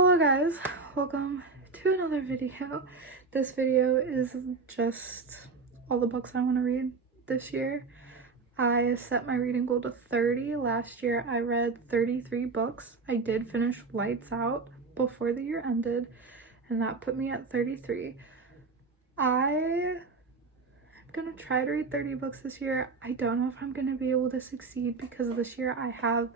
Hello guys, welcome to another video. This video is just all the books I want to read this year. I set my reading goal to 30. Last year I read 33 books. I did finish Lights Out before the year ended, and that put me at 33. I'm gonna try to read 30 books this year. I don't know if I'm gonna be able to succeed because this year I have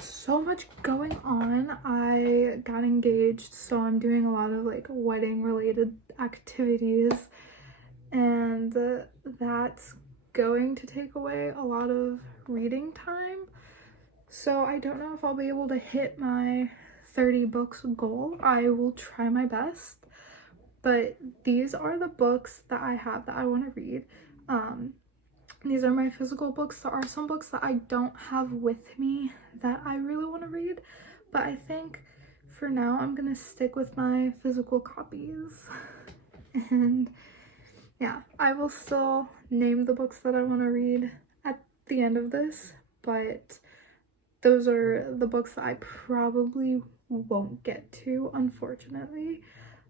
so much going on. I got engaged, so I'm doing a lot of like wedding related activities, and that's going to take away a lot of reading time. So I don't know if I'll be able to hit my 30 books goal. I will try my best, but these are the books that I have that I want to read. These are my physical books. There are some books that I don't have with me that I really want to read, but I think for now I'm gonna stick with my physical copies. And yeah, I will still name the books that I want to read at the end of this, but those are the books that I probably won't get to, unfortunately.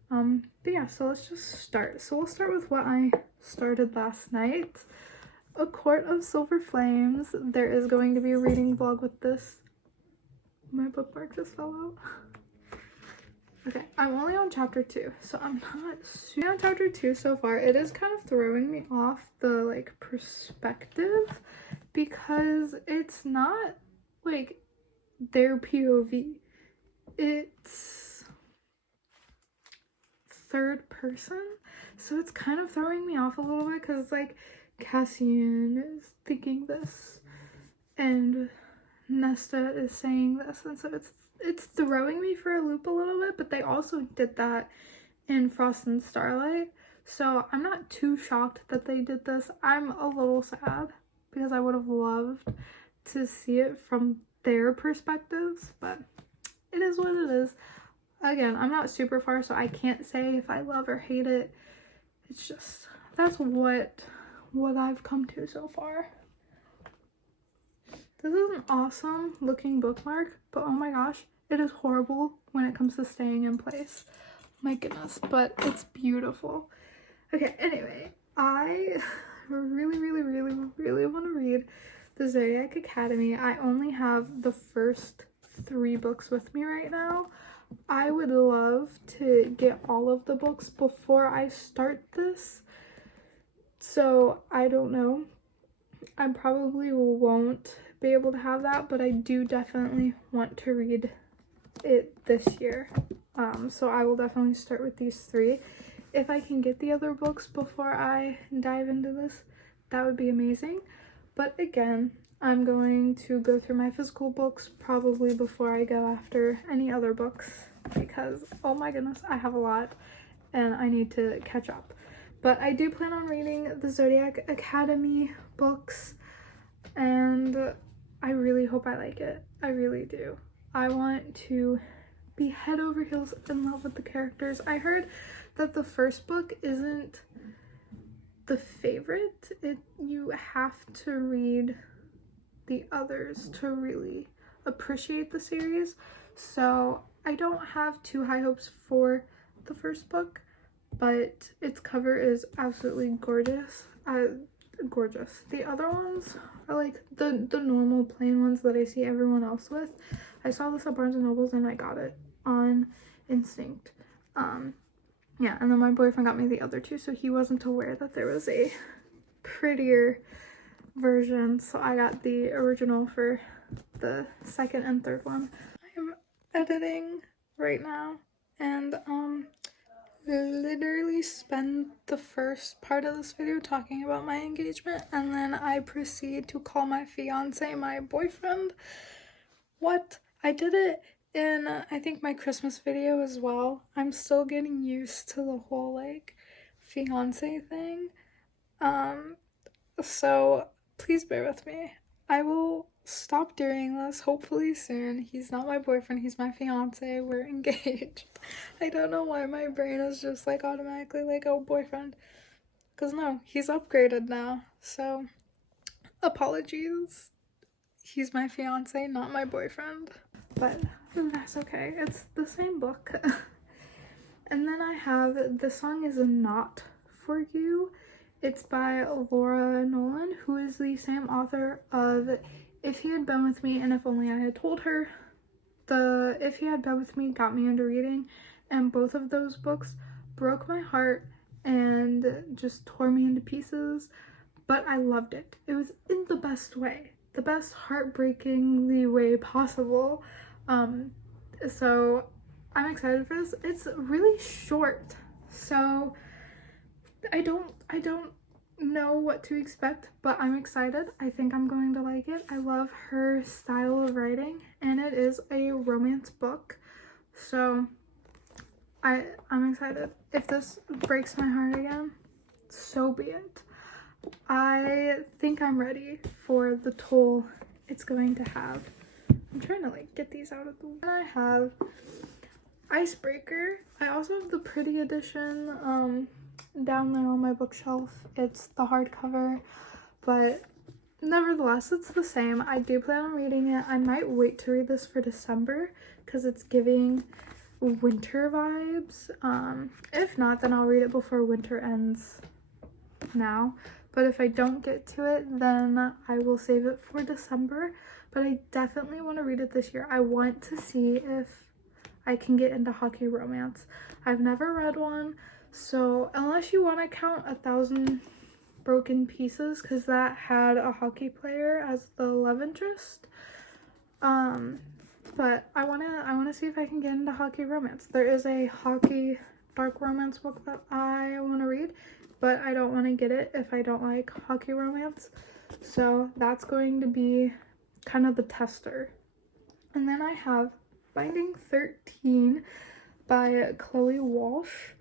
But yeah, so let's just start. So we'll start with what I started last night. A Court of Silver Flames. There is going to be a reading vlog with this. My bookmark just fell out. Okay, I'm only on chapter 2, so I'm not super on chapter 2 so far. It is kind of throwing me off the like perspective because it's not like their POV. It's third person, so it's kind of throwing me off a little bit because it's like Cassian is thinking this and Nesta is saying this, and so it's throwing me for a loop a little bit. But they also did that in Frost and Starlight, so I'm not too shocked that they did this. I'm a little sad because I would have loved to see it from their perspectives, but it is what it is. Again, I'm not super far, so I can't say if I love or hate it. It's just that's what I've come to so far. This is an awesome looking bookmark, but oh my gosh, it is horrible when it comes to staying in place. My goodness, but it's beautiful. Okay, anyway, I really want to read the Zodiac Academy. I only have the first 3 books with me right now. I would love to get all of the books before I start this. So I don't know. I probably won't be able to have that, but I do definitely want to read it this year. So I will definitely start with these 3. If I can get the other books before I dive into this, that would be amazing. But again, I'm going to go through my physical books probably before I go after any other books because, oh my goodness, I have a lot and I need to catch up. But I do plan on reading the Zodiac Academy books, and I really hope I like it. I really do. I want to be head over heels in love with the characters. I heard that the first book isn't the favorite. You have to read the others to really appreciate the series. So I don't have too high hopes for the first book, but its cover is absolutely gorgeous. Gorgeous. The other ones are like the normal plain ones that I see everyone else with. I saw this at Barnes & Nobles and I got it on instinct. Yeah, and then my boyfriend got me the other 2, so he wasn't aware that there was a prettier version, so I got the original for the second and third one. I am editing right now, and literally spend the first part of this video talking about my engagement, and then I proceed to call my fiance my boyfriend. What? I did it in I think my Christmas video as well. I'm still getting used to the whole like fiance thing. So please bear with me. I will stop doing this hopefully soon. He's not my boyfriend, he's my fiance. We're engaged. I don't know why my brain is just like automatically like, oh, boyfriend. Because no, he's upgraded now. So apologies. He's my fiance, not my boyfriend. But that's okay. It's the same book. And then I have The Song Is Not For You. It's by Laura Nolan, who is the same author of If He Had Been With Me and If Only I Had Told Her. The If He Had Been With Me got me into reading, and both of those books broke my heart and just tore me into pieces, but I loved it. It was in the best way, the best heartbreakingly way possible. So I'm excited for this. It's really short, so I don't know what to expect, but I'm excited. I think I'm going to like it. I love her style of writing, and it is a romance book, so I'm excited. If this breaks my heart again, so be it. I think I'm ready for the toll it's going to have. I'm trying to like get these out of the way. And I have Icebreaker. I also have the pretty edition down there on my bookshelf. It's the hardcover, but nevertheless, it's the same. I do plan on reading it. I might wait to read this for December because it's giving winter vibes. If not, then I'll read it before winter ends now. But if I don't get to it, then I will save it for December. But I definitely want to read it this year. I want to see if I can get into hockey romance. I've never read one, so unless you want to count 1,000 Broken Pieces, because that had a hockey player as the love interest. But I wanna see if I can get into hockey romance. There is a hockey dark romance book that I want to read, but I don't want to get it if I don't like hockey romance. So that's going to be kind of the tester. And then I have Binding 13 by Chloe Walsh,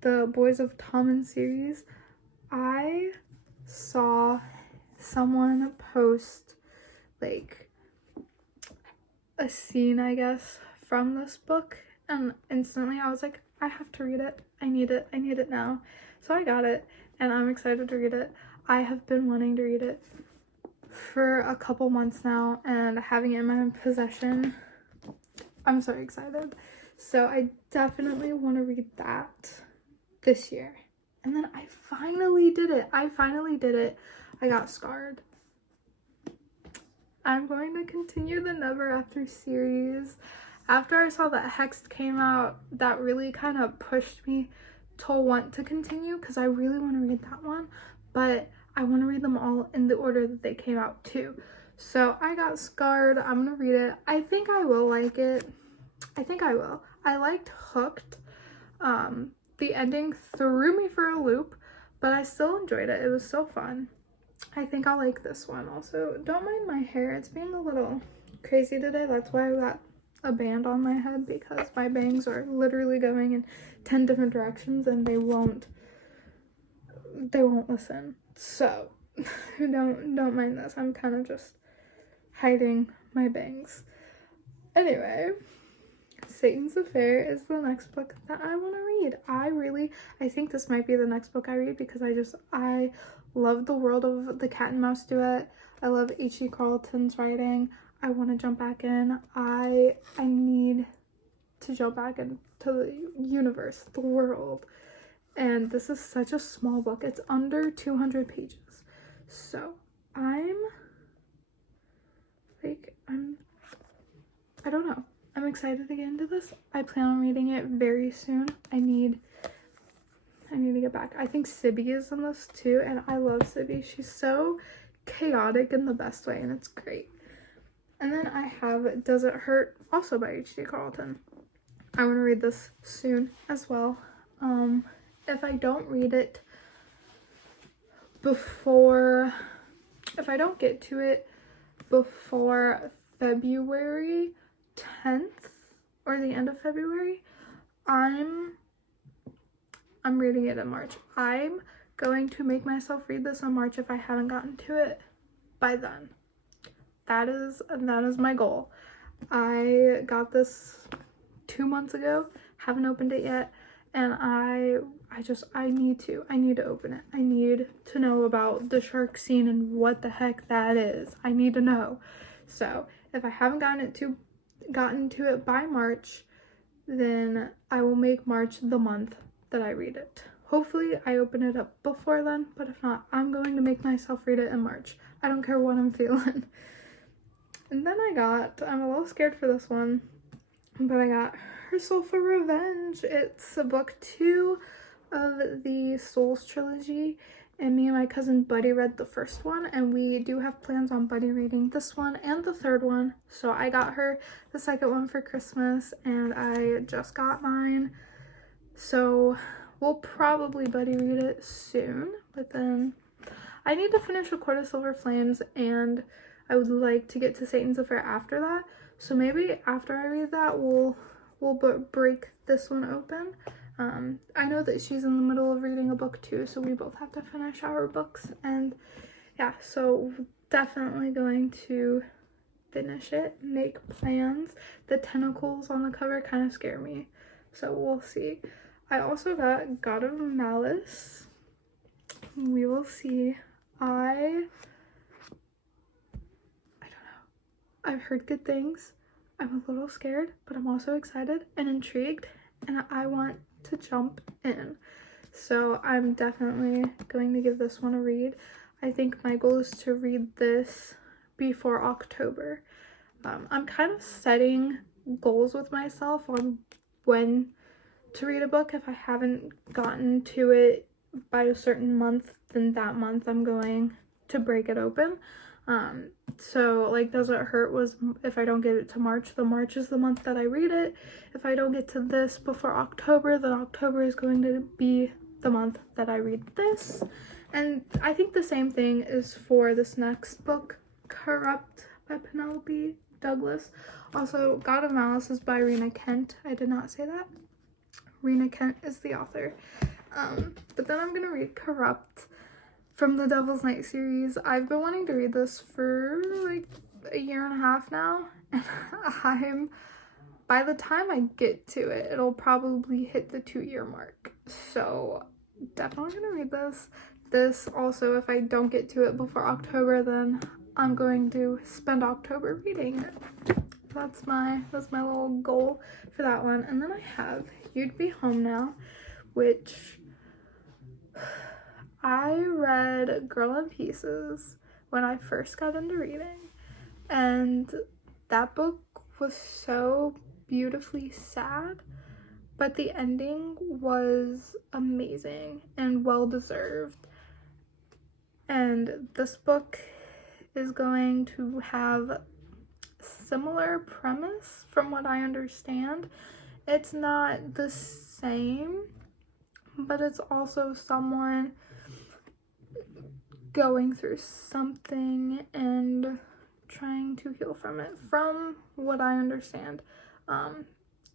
the Boys of Tommen series. I saw someone post like a scene, I guess, from this book, and instantly I was like, I have to read it. I need it now. So I got it, and I'm excited to read it. I have been wanting to read it for a couple months now, and having it in my possession, I'm so excited. So I definitely want to read that this year. And then I finally did it. I got Scarred. I'm going to continue the Never After series. After I saw that Hexed came out, that really kind of pushed me to want to continue, because I really want to read that one, but I want to read them all in the order that they came out too. So I got Scarred. I'm gonna read it. I think I will like it. I liked Hooked. The ending threw me for a loop, but I still enjoyed it. It was so fun. I think I'll like this one also. Don't mind my hair. It's being a little crazy today. That's why I got a band on my head, because my bangs are literally going in 10 different directions and they won't listen. So don't mind this. I'm kind of just hiding my bangs. Anyway, Satan's Affair is the next book that I want to read. I think this might be the next book I read, because I love the world of the Cat and Mouse duet. I love H.G. Carlton's writing. I want to jump back in. I need to jump back into the universe, the world. And this is such a small book. It's under 200 pages. So I don't know. I'm excited to get into this. I plan on reading it very soon. I need to get back. I think Sibby is in this too, and I love Sibby. She's so chaotic in the best way, and it's great. And then I have Does It Hurt, also by H.G. Carlton. I want to read this soon as well. If I don't read it if I don't get to it before February 10th or the end of February, I'm reading it in March. I'm going to make myself read this in March if I haven't gotten to it by then. That is my goal. I got this 2 months ago, haven't opened it yet, and I need to open it. I need to know about the shark scene and what the heck that is. I need to know. So if I haven't gotten it to gotten to it by March, then I will make March the month that I read it. Hopefully I open it up before then, but if not, I'm going to make myself read it in March. I don't care what I'm feeling. And then I'm a little scared for this one, but I got Her Soulful Revenge. It's book 2 of the Souls trilogy, and me and my cousin Buddy read the first one, and we do have plans on Buddy reading this one and the third one. So I got her the second one for Christmas, and I just got mine. So we'll probably Buddy read it soon, but then I need to finish A Court of Silver Flames, and I would like to get to Satan's Affair after that. So maybe after I read that, we'll break this one open. I know that she's in the middle of reading a book too, so we both have to finish our books, and yeah, so definitely going to finish it, make plans. The tentacles on the cover kind of scare me, so we'll see. I also got God of Malice. We will see. I don't know. I've heard good things. I'm a little scared, but I'm also excited and intrigued, and I want to jump in. So I'm definitely going to give this one a read. I think my goal is to read this before October. I'm kind of setting goals with myself on when to read a book. If I haven't gotten to it by a certain month, then that month I'm going to break it open. So like Does It Hurt was, if I don't get it to March, then March is the month that I read it. If I don't get to this before October, then October is going to be the month that I read this. And I think the same thing is for this next book, Corrupt by Penelope Douglas. Also, God of Malice is by Rena Kent. I did not say that. Rena Kent is the author. But then I'm gonna read Corrupt from the Devil's Night series. I've been wanting to read this for like a year and a half now, and by the time I get to it, it'll probably hit the 2-year mark. So definitely gonna read this. This also, if I don't get to it before October, then I'm going to spend October reading it. That's my little goal for that one. And then I have You'd Be Home Now, which I read Girl in Pieces when I first got into reading, and that book was so beautifully sad, but the ending was amazing and well deserved. And this book is going to have similar premise from what I understand. It's not the same, but it's also someone going through something and trying to heal from it, from what I understand.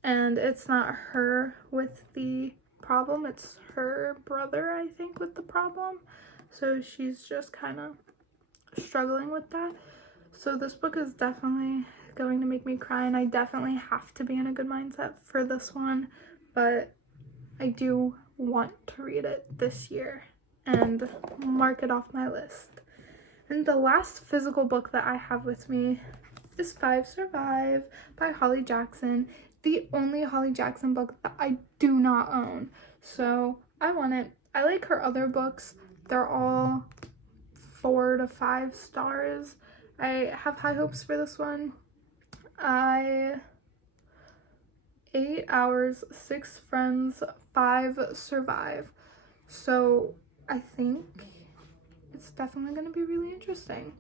And it's not her with the problem, it's her brother, I think, with the problem. So she's just kind of struggling with that. So this book is definitely going to make me cry, and I definitely have to be in a good mindset for this one, but I do want to read it this year and mark it off my list. And the last physical book that I have with me is Five Survive by Holly Jackson, the only Holly Jackson book that I do not own. So I want it. I like her other books. They're all 4 to 5 stars. I have high hopes for this one. 8 hours, 6 friends, 5 survive. So I think it's definitely going to be really interesting.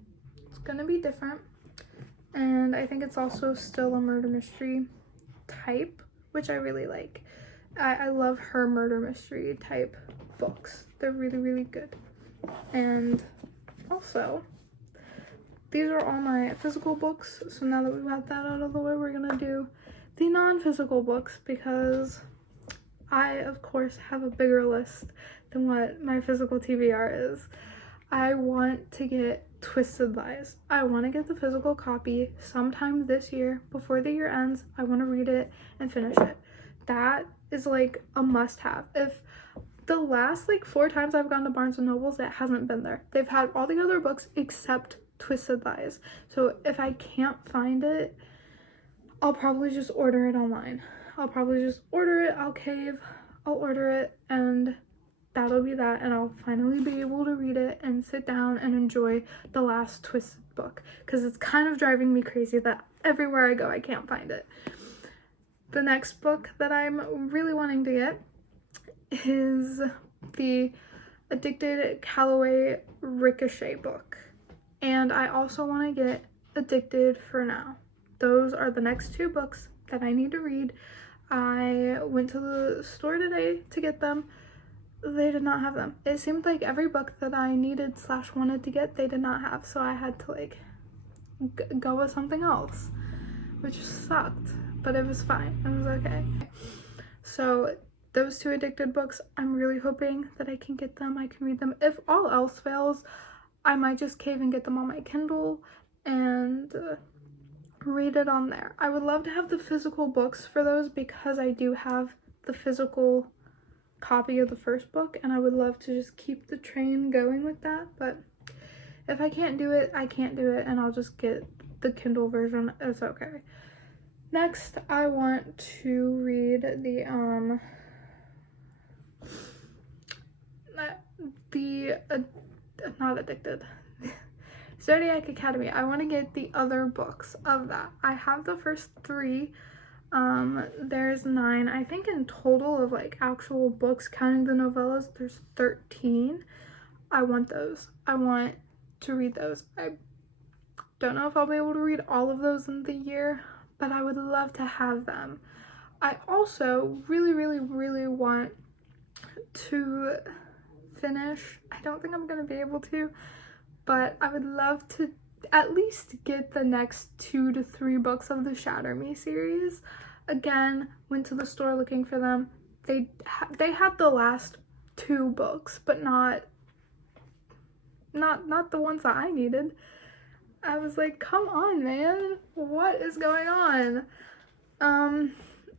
It's going to be different. And I think it's also still a murder mystery type, which I really like. I love her murder mystery type books. They're really, really good. And also, these are all my physical books. So now that we've got that out of the way, we're going to do the non-physical books, because I, of course, have a bigger list than what my physical TBR is. I want to get Twisted Lies. I want to get the physical copy sometime this year. Before the year ends, I want to read it and finish it. That is like a must-have. If the last 4 times I've gone to Barnes & Nobles, it hasn't been there. They've had all the other books except Twisted Lies. So if I can't find it, I'll probably just order it online. I'll probably just order it, I'll cave, I'll order it, and that'll be that, and I'll finally be able to read it and sit down and enjoy the last Twisted book, because it's kind of driving me crazy that everywhere I go I can't find it. The next book that I'm really wanting to get is the Addicted Calloway Ricochet book, and I also want to get Addicted for Now. Those are the next two books that I need to read. I went to the store today to get them. They did not have them. It seemed like every book that I needed / wanted to get, they did not have, so I had to like go with something else, which sucked, but it was fine. It was okay. So those two Addicted books, I'm really hoping that I can get them. I can read them. If all else fails, I might just cave and get them on my Kindle and read it on there. I would love to have the physical books for those, because I do have the physical copy of the first book, and I would love to just keep the train going with that. But if I can't do it, I can't do it, and I'll just get the Kindle version. It's okay. Next, I want to read not Addicted, Zodiac Academy. I want to get the other books of that. I have the first 3. There's 9, I think, in total of like actual books counting the novellas. There's 13. I want those. I want to read those. I don't know if I'll be able to read all of those in the year, but I would love to have them. I also really, really, really want to finish, I don't think I'm gonna be able to, but I would love to at least get the next 2 to 3 books of the Shatter Me series. Again, went to the store looking for them. They had the last 2 books, but not the ones that I needed. I was like, come on, man, what is going on?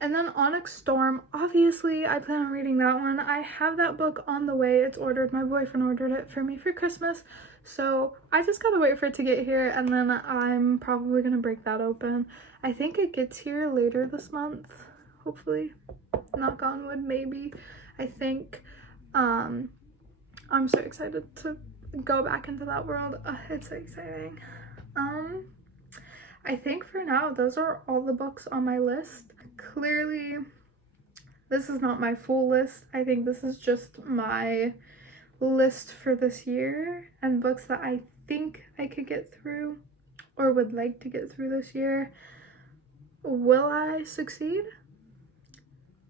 And then Onyx Storm, obviously I plan on reading that one. I have that book on the way. It's ordered. My boyfriend ordered it for me for Christmas, so I just gotta wait for it to get here, and then I'm probably gonna break that open. I think it gets here later this month, hopefully. Knock on wood, maybe. I think. I'm so excited to go back into that world. It's so exciting. I think for now, those are all the books on my list. Clearly, this is not my full list. I think this is just my list for this year and books that I think I could get through or would like to get through this year. Will I succeed?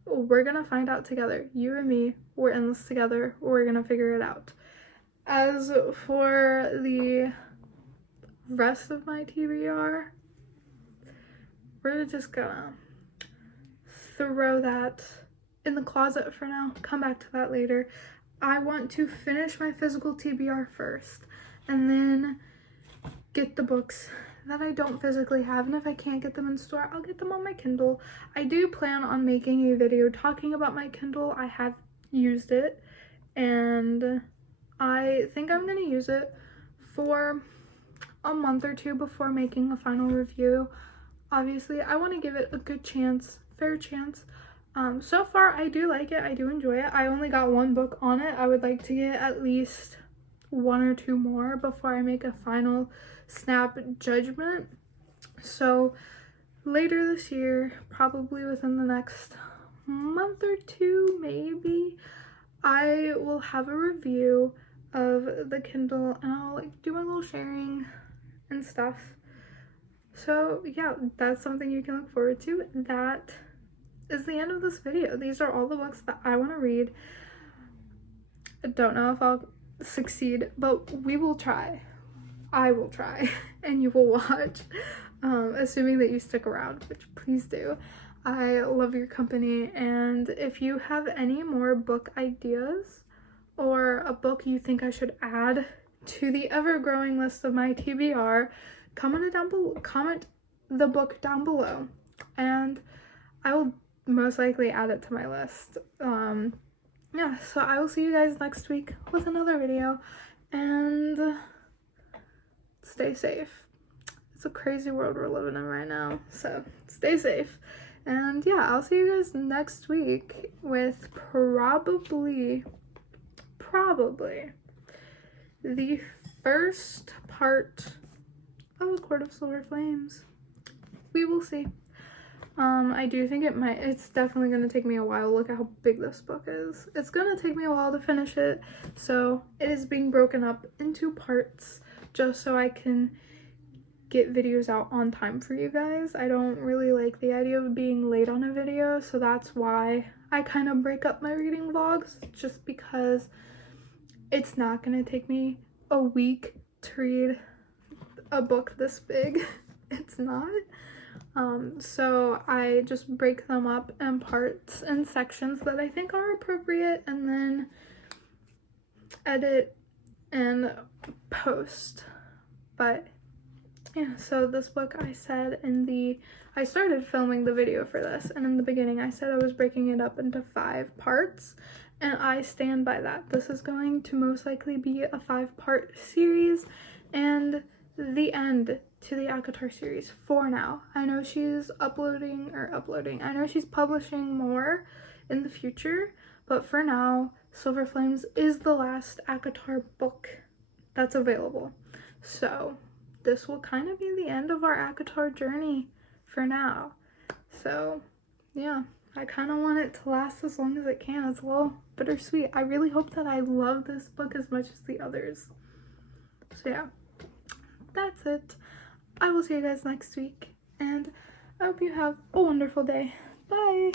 We're gonna find out together. You and me, we're in this together. We're gonna figure it out. As for the rest of my TBR, we're just gonna throw that in the closet for now. Come back to that later. I want to finish my physical TBR first and then get the books that I don't physically have, and if I can't get them in store, I'll get them on my Kindle. I do plan on making a video talking about my Kindle. I have used it, and I think I'm gonna use it for a month or 2 before making a final review. Obviously, I want to give it a good chance, fair chance. So far, I do like it. I do enjoy it. I only got 1 book on it. I would like to get at least 1 or 2 more before I make a final snap judgment. So later this year, probably within the next month or 2, maybe, I will have a review of the Kindle, and I'll like do my little sharing and stuff. So yeah, that's something you can look forward to. That is the end of this video. These are all the books that I want to read. I don't know if I'll succeed, but we will try. I will try, and you will watch, assuming that you stick around, which please do. I love your company, and if you have any more book ideas or a book you think I should add to the ever-growing list of my TBR, comment the book down below, and I will most likely add it to my list. Yeah, so I will see you guys next week with another video, and stay safe. It's a crazy world we're living in right now. So stay safe. And yeah, I'll see you guys next week with probably the first part of A Court of Silver Flames. We will see. I do think it's definitely going to take me a while. Look at how big this book is. It's going to take me a while to finish it. So it is being broken up into parts just so I can get videos out on time for you guys. I don't really like the idea of being late on a video, so that's why I kind of break up my reading vlogs, just because it's not going to take me a week to read a book this big. It's not. So I just break them up in parts and sections that I think are appropriate, and then edit and post. But yeah, so this book, I started filming the video for this, and in the beginning I said I was breaking it up into 5 parts, and I stand by that. This is going to most likely be a 5-part series, and the end to the ACOTAR series for now. I know she's I know she's publishing more in the future, but for now, Silver Flames is the last ACOTAR book that's available. So this will kind of be the end of our ACOTAR journey for now. So yeah, I kind of want it to last as long as it can. It's a little bittersweet. I really hope that I love this book as much as the others. So yeah, that's it. I will see you guys next week, and I hope you have a wonderful day. Bye!